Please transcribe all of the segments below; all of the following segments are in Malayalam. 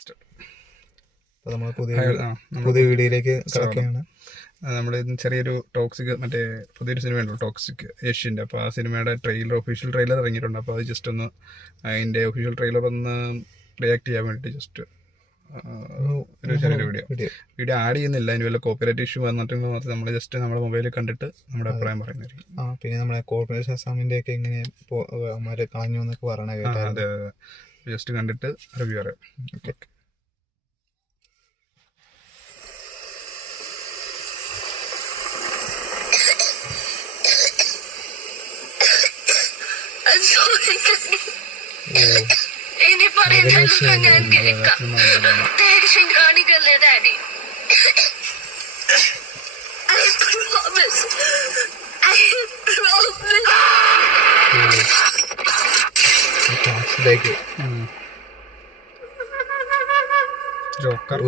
അപ്പോൾ നമ്മൾ പുതിയ വീഡിയോയിലേക്ക് കിടക്കുകയാണ്. നമ്മുടെ ചെറിയൊരു ടോക്സിക് മറ്റേ പുതിയൊരു സിനിമ ഉണ്ടല്ലോ, ടോക്സിക് ഏഷ്യൻ്റെ. അപ്പോൾ ആ സിനിമയുടെ ഒഫീഷ്യൽ ട്രെയിലർ ഇറങ്ങിയിട്ടുണ്ട്. അപ്പോൾ അത് ജസ്റ്റ് ഒന്ന് അതിൻ്റെ ഒഫീഷ്യൽ ട്രെയിലർ ഒന്ന് റിയാക്ട് ചെയ്യാൻ വേണ്ടിയിട്ട് ജസ്റ്റ് ഒരു ചെറിയൊരു വീഡിയോ ആഡ് ചെയ്യുന്നില്ല. അതിന് വല്ല കോപ്പിറൈറ്റ് ഇഷ്യൂ വന്നിട്ടുണ്ടെങ്കിൽ മാത്രം നമ്മൾ ജസ്റ്റ് നമ്മുടെ മൊബൈലിൽ കണ്ടിട്ട് നമ്മുടെ അഭിപ്രായം പറയുന്നതായിരിക്കും. പിന്നെ നമ്മുടെ കോർപ്പറേഷൻ അസാമിൻ്റെ ഒക്കെ ഇങ്ങനെ കളഞ്ഞു എന്നൊക്കെ പറയണ കേട്ടോ. അതെ, ജസ്റ്റ് കണ്ടിട്ട് റിവ്യൂ പറയാം. ഓക്കെ. ഇനി പറയുന്നതൊക്കെ ഞാൻ കേൾക്കാം. ദേഷ്യം കാണിക്കല്ലേ ഡാഡി. I promise. ജോക്കർ.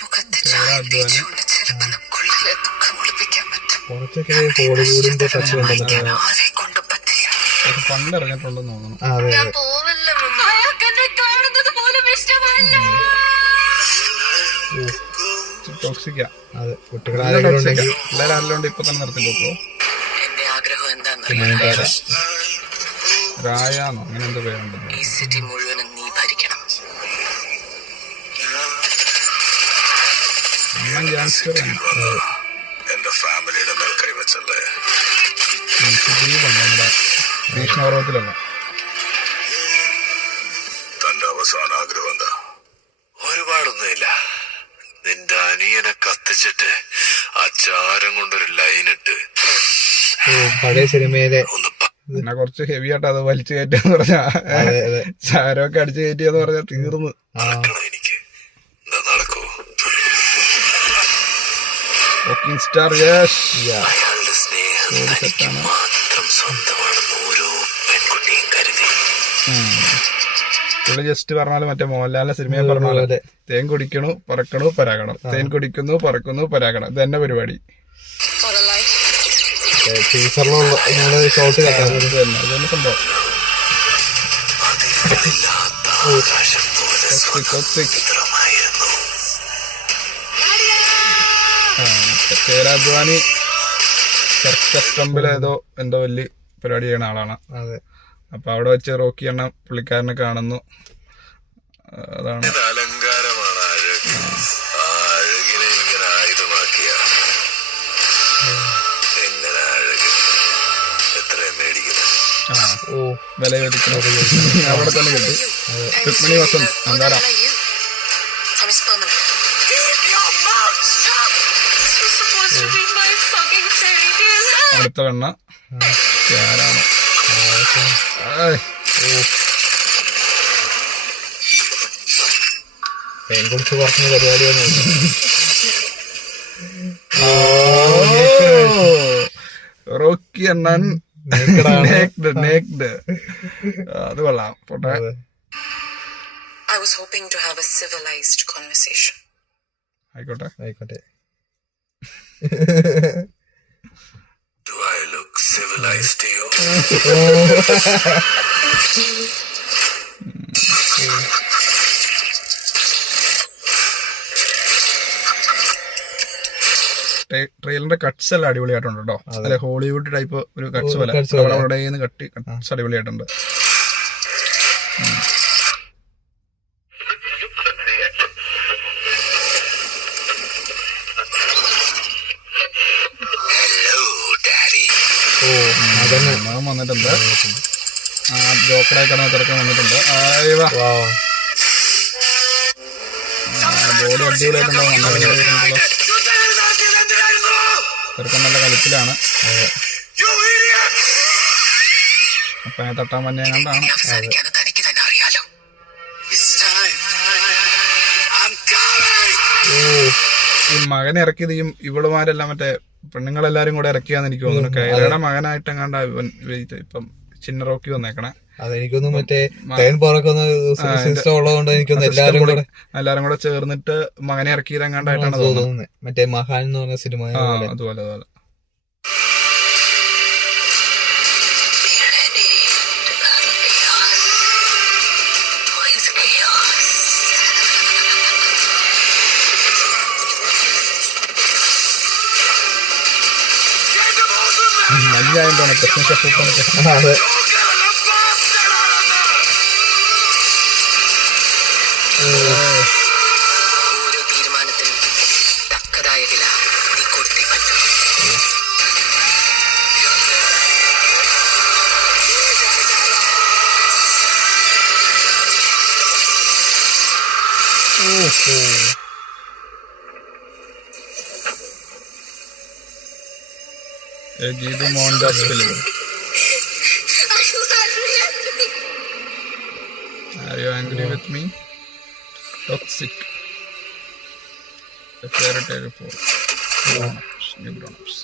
മുഖത്ത് ചായപ്പിച്ചുകൊണ്ട് ചെറുപ്പനക്കുള്ളിലെ ദുഃഖം ഒളിപ്പിക്കാൻ പറ്റും. കുറച്ചൊക്കെ ഹോളിവുഡിന്റെ ടച്ച് കൊണ്ടുവന്നിട്ടാണ് ആരെ കൊണ്ട് പറ്റില്ല. പണ്ട് ഇറങ്ങിയിട്ടുണ്ടെന്ന് തോന്നുന്നു. ഞാൻ പോവല്ല മമ്മ. അയാൾക്കെന്നെ കാണുന്നത് പോലും ഇഷ്ടമല്ല. ടോക്സിക്കാ. അതെ, കുട്ടികളാരെങ്കിലും എല്ലാവരും ഇപ്പൊ തന്നെ നിർത്തിപ്പോ. എന്റെ ആഗ്രഹം എന്താണെന്നറിയാം. രായാന്നോ അങ്ങനെ എന്തോ പേരുണ്ട്. ഈ സിറ്റി മുഴുവനും നീ ഭരിക്കണം. എന്റെ ഫാമിലിയുടെ മേൽ കൈവച്ചല്ലേ. നമ്മുടെ ഭീഷ്മപർവത്തിലുള്ള തന്റെ അവസാന ആഗ്രഹം എന്താ? ഒരുപാടൊന്നുമില്ല. നിന്റെ അനിയനെ കത്തിച്ചിട്ട് ആ ചാരം കൊണ്ടൊരു ലൈനിട്ട് പഴയ സിനിമയിലെ പിന്നെ കുറച്ച് ഹെവി ആയിട്ട് അത് വലിച്ചു കയറ്റിയെന്ന് പറഞ്ഞാ ചാരമൊക്കെ അടിച്ചു കയറ്റിയെന്ന് പറഞ്ഞാൽ തീർന്നു. എനിക്ക് എന്താ നടക്കൂ. സ്റ്റാർ അയാളുടെ സ്നേഹം തനിക്ക് മാത്രം സ്വന്തമാണെന്ന് ഓരോ പെൺകുട്ടിയും കരുതി. പുള്ളി ജസ്റ്റ് പറഞ്ഞാലും മറ്റേ മോഹൻലാലിന്റെ സിനിമയെ പറഞ്ഞാല് തേൻ കുടിക്കണു പറക്കണു പരാഗണം, തേൻ കുടിക്കുന്നു പറക്കുന്നു പരാഗണം, ഇത് തന്നെ പരിപാടി. ഷോട്ട് സംഭവം അദ്വാനി സർക്കസ് ടെമ്പിളേതോ എന്തോ വലിയ പരിപാടി ചെയ്യണ ആളാണ്. അപ്പൊ അവിടെ വെച്ച് റോക്കി എണ്ണ പുള്ളിക്കാരനെ കാണുന്നു. അതാണ് അലങ്കാരമാണ് അഴക്. ആ അഴകിനെ ഇങ്ങനെ ആയുധമാക്കിയ എങ്ങനെ അഴക് എത്രയും മേടിക്കുന്നത്. വില അവിടെ തന്നെ കിട്ടി. രുക്മിണി വസന്ത് എന്താരാ അടുത്ത വെണ്ണ ആരാണ്? കുറിച്ച് പറഞ്ഞ പരിപാടിയാണ്. റോക്കി അണ്ണൻ അത് കൊള്ളാം. പോട്ടെ. ആയിക്കോട്ടെ. Do I look civilized to you? ട്രെയിലറിന്റെ കട്ട്സ് എല്ലാം അടിപൊളിയായിട്ടുണ്ട് കേട്ടോ. അല്ലെ, ഹോളിവുഡ് ടൈപ്പ് ഒരു കട്ട്സ് പോലെ അവിടെ കട്ട്സ് അടിപൊളിയായിട്ടുണ്ട്. വന്നിട്ടുണ്ട്. ജോക്കറായി കിടന്ന തിരക്കാൻ വന്നിട്ടുണ്ട്. ബോഡി അടിപൊളിയായിട്ടുണ്ടോ. ചെറുക്കൻ നല്ല കളിപ്പിലാണ്. അപ്പൊ തട്ടാൻ തന്നെ കണ്ടാണ്. ഈ മകനെ ഇറക്കിയത് ഇവളുമാരെല്ലാം മറ്റേ പെണ്ണുങ്ങളെല്ലാരും കൂടെ ഇറക്കിയാന്ന് എനിക്ക് തോന്നുന്നു. കൈലയുടെ മകനായിട്ട് എങ്ങാണ്ടാ ഇപ്പം ചിന്ന റോക്കി വന്നേക്കണേ. അതെനിക്കൊന്നും മറ്റേ ഉള്ളതുകൊണ്ട് എനിക്കൊന്നും എല്ലാരും കൂടെ ചേർന്നിട്ട് മകനെ ഇറക്കിയത് എങ്ങാണ്ടായിട്ടാണ് തോന്നുന്നത്. മറ്റേ മഹാൻ എന്ന് പറഞ്ഞ സിനിമ അതുപോലെ chaos. ആയതുകൊണ്ടാണ് ക്രിസ്മസ് അപ്പൂപ്പനൊക്കെ. അതെ. ഓരോ തീരുമാനത്തിനും തക്കതായ വില നീ കൊടുത്തേ പറ്റൂ. Geethu Mohandas film. Are you angry with me? Toxic. A fairy tale for new grown-ups.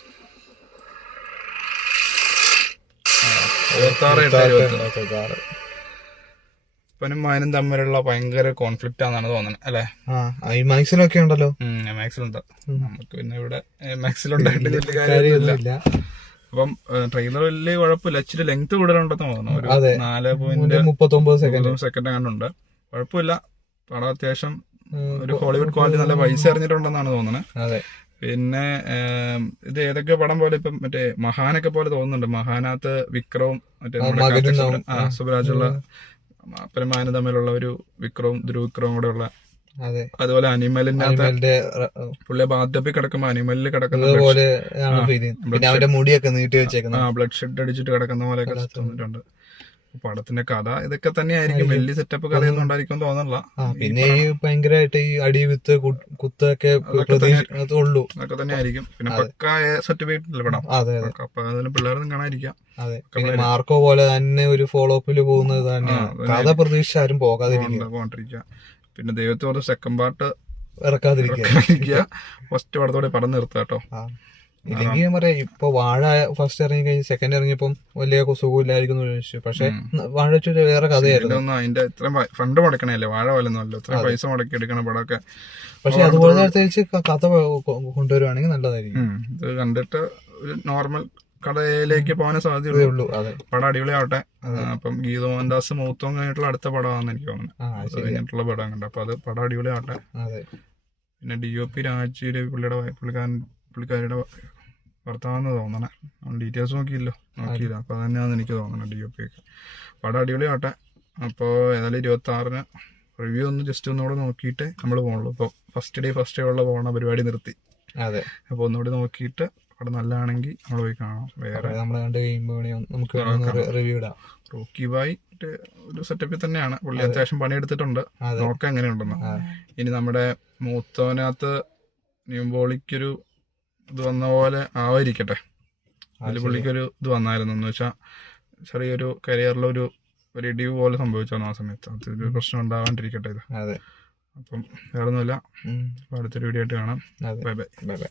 26 ഇപ്പനും മകനും തമ്മിലുള്ള ഭയങ്കര കോൺഫ്ലിക്റ്റ് ആണെന്നാണ് തോന്നുന്നത് അല്ലെ? ഐമാക്സിലൊക്കെ ഉണ്ടല്ലോ. മാക്സിലുണ്ട്. നമുക്ക് പിന്നെ ഇവിടെ മാക്സിലുണ്ടായിട്ട് വലിയ കാര്യമൊന്നുമില്ല. അപ്പം ട്രെയിലർ വലിയ കുഴപ്പമില്ല. ഇച്ചിരി ലെങ്ത് കൂടുതലുണ്ടെന്ന് തോന്നുന്നു. ഒരു 4.39 സെക്കൻഡ് കണ്ടുണ്ട്. കുഴപ്പമില്ല. പടം അത്യാവശ്യം ഒരു ഹോളിവുഡ് ക്വാളിറ്റി നല്ല പൈസ അറിഞ്ഞിട്ടുണ്ടെന്നാണ് തോന്നുന്നത്. പിന്നെ ഇത് ഏതൊക്കെ പടം പോലെ ഇപ്പം മറ്റേ മഹാനൊക്കെ പോലെ തോന്നുന്നുണ്ട്. മഹാനകത്ത് വിക്രവും മറ്റേ സുബരാജുള്ള പരമാനും തമ്മിലുള്ള ഒരു വിക്രവും ധ്രുവിക്രവും കൂടെ ഉള്ള. അതുപോലെ അനിമലിന്റെ പുള്ളിയെ ബാധ്യപ്പിൽ കിടക്കുമ്പോ അനിമലിൽ കിടക്കുന്ന മുടിയൊക്കെ നീട്ടി വെച്ചേക്കുന്ന ബ്ലഡ് ഷെഡ് അടിച്ചിട്ട് കിടക്കുന്ന പോലെയൊക്കെ തോന്നിട്ടുണ്ട്. പടത്തിന്റെ കഥ ഇതൊക്കെ തന്നെയായിരിക്കും. വലിയ സെറ്റപ്പ് കഥയൊന്നും ഉണ്ടായിരിക്കും തോന്നല്ല. പിന്നെ ഈ ഭയങ്കരമായിട്ട് ഈ അടിവിത്ത് കുത്തൊക്കെ ഉള്ളൂ അതൊക്കെ തന്നെയായിരിക്കും. പിന്നെ പക്കായ സർട്ടിഫിക്കറ്റ് അല്ലേ പടം. അപ്പൊ അതിന് പിള്ളേരൊന്നും കാണാതിരിക്കാം. അതെ. പിന്നെ മാർക്കോ പോലെ തന്നെ ഒരു ഫോളോ അപ്പില് പോകുന്നത് തന്നെയാണ്. കഥ പ്രതീക്ഷിച്ച് ആരും പോകാതിരിക്കുക. പിന്നെ ദൈവത്തോട് സെക്കൻഡ് പാർട്ട് ഇറക്കാതിരിക്കുക. ഫസ്റ്റ് പടത്തോടെ പടം നിർത്തുക കേട്ടോ. ഇല്ലെങ്കിൽ ഞാൻ പറയാം, ഇപ്പൊ വാഴ ഫസ്റ്റ് ഇറങ്ങി കഴിഞ്ഞ് സെക്കൻഡ് ഇറങ്ങിയപ്പം വലിയ സുഖമില്ലായിരിക്കും ചോദിച്ചു. പക്ഷെ വാഴ വേറെ കഥയായിരുന്നു. അതിന്റെ ഇത്രയും ഫണ്ട് മുടക്കണല്ലേ. വാഴ പോലെന്നല്ലോ ഇത്രയും പൈസ മുടക്കി എടുക്കണ പടമൊക്കെ. പക്ഷെ അതുപോലെ കഥ കൊണ്ടുവരുവാണെങ്കിൽ നല്ലതായിരിക്കും. ഇത് കണ്ടിട്ട് ഒരു നോർമൽ കടയിലേക്ക് പോകാൻ സാധ്യതയുള്ളൂ. പടം അടിപൊളിയാവട്ടെ. അപ്പം ഗീതു മോഹൻദാസ് മൂത്തോം കഴിഞ്ഞിട്ടുള്ള അടുത്ത പടമാണെന്ന് എനിക്ക് തോന്നുന്നത്. അത് കഴിഞ്ഞിട്ടുള്ള പടം കണ്ട. അപ്പൊ അത് പടം അടിപൊളിയാവട്ടെ. പിന്നെ DOP രാജീവ് പുള്ളിക്കാരിയുടെ ഭർത്താവെന്ന് തോന്നണേ. ഡീറ്റെയിൽസ് നോക്കിയില്ല. അപ്പൊ തന്നെയാന്ന് എനിക്ക് തോന്നണേ DOP ഒക്കെ. പടം അടിപൊളിയാവട്ടെ. അപ്പോൾ ഏതായാലും 26-ന് റിവ്യൂ ഒന്ന് ജസ്റ്റ് ഒന്നുകൂടെ നോക്കിയിട്ട് നമ്മൾ പോകണുള്ളൂ. ഇപ്പോൾ ഫസ്റ്റ് ഡേ ഉള്ള പോകണ പരിപാടി നിർത്തി. അപ്പൊ ഒന്നുകൂടി നോക്കിയിട്ട് അവിടെ നല്ലതാണെങ്കിൽ നമ്മൾ പോയി കാണാം. വേറെ നമ്മൾ കണ്ടു കഴിയുമ്പോൾ നമുക്ക് റിവ്യൂ ഇടാം. റോക്കി ബായ് ഒരു സെറ്റപ്പിൽ തന്നെയാണ്. പുള്ളി അത്യാവശ്യം പണിയെടുത്തിട്ടുണ്ട്. നോക്കാം എങ്ങനെയുണ്ടെന്ന്. ഇനി നമ്മുടെ മൂത്തോനകത്ത് ന്യൂബോളിക്കൊരു ഇത് വന്ന പോലെ ആവാതിരിക്കട്ടെ. അതിൽ പുള്ളിക്കൊരു ഇത് വന്നായിരുന്നു. എന്ന് വെച്ചാൽ ചെറിയൊരു കരിയറിലൊരു ഇടിവ് പോലെ സംഭവിച്ചു ആ സമയത്ത്. അതൊരു പ്രശ്നം ഉണ്ടാവാണ്ടിരിക്കട്ടെ ഇത്. അപ്പം വേറെ ഒന്നുമില്ല. അടുത്തൊരു വീഡിയോ ആയിട്ട് കാണാം. Bye bye.